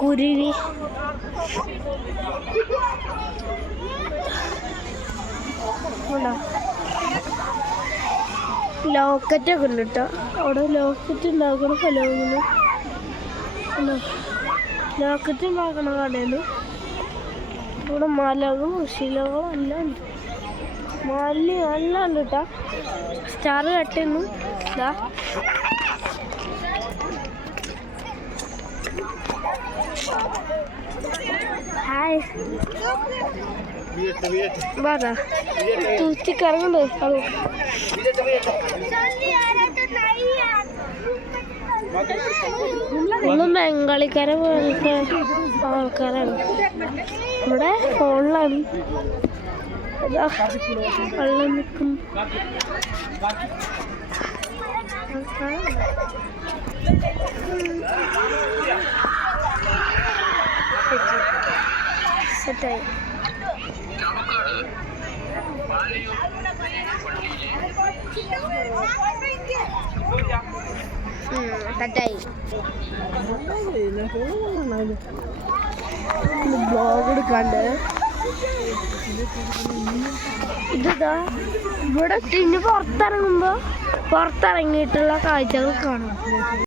കുരുവി ലോക്കറ്റൊക്കെ ഉണ്ട് കേട്ടോ. അവിടെ ലോക്കറ്റ് ഉണ്ടാക്കണ സ്ഥലമാണ്. ലോക്കറ്റ് ഉണ്ടാക്കണ കടയാണ്. ഇവിടെ മലകളും ശിലകളും എല്ലാം ഉണ്ട്. മാലിന്യം എല്ലാം ഉണ്ട് കേട്ടോ. സ്റ്റാർ കട്ടുന്നു. ഇതാ ഹായ് बारा तू ती करेंगे हेलो ഒന്ന് ബംഗാളിക്കാരെ പോലത്തെ ആൾക്കാരാണ്. ഇവിടെ ഫോണിലാണ് വെള്ളം നിൽക്കും. സെറ്റായി. സെറ്റായി. ബ്ലോഗ് എടുക്കാണ്ട് ഇതാ ഇവിടെ തിരിഞ്ഞ് പുറത്തിറങ്ങുമ്പോ പുറത്തിറങ്ങിയിട്ടുള്ള കാഴ്ചകൾ കാണാം.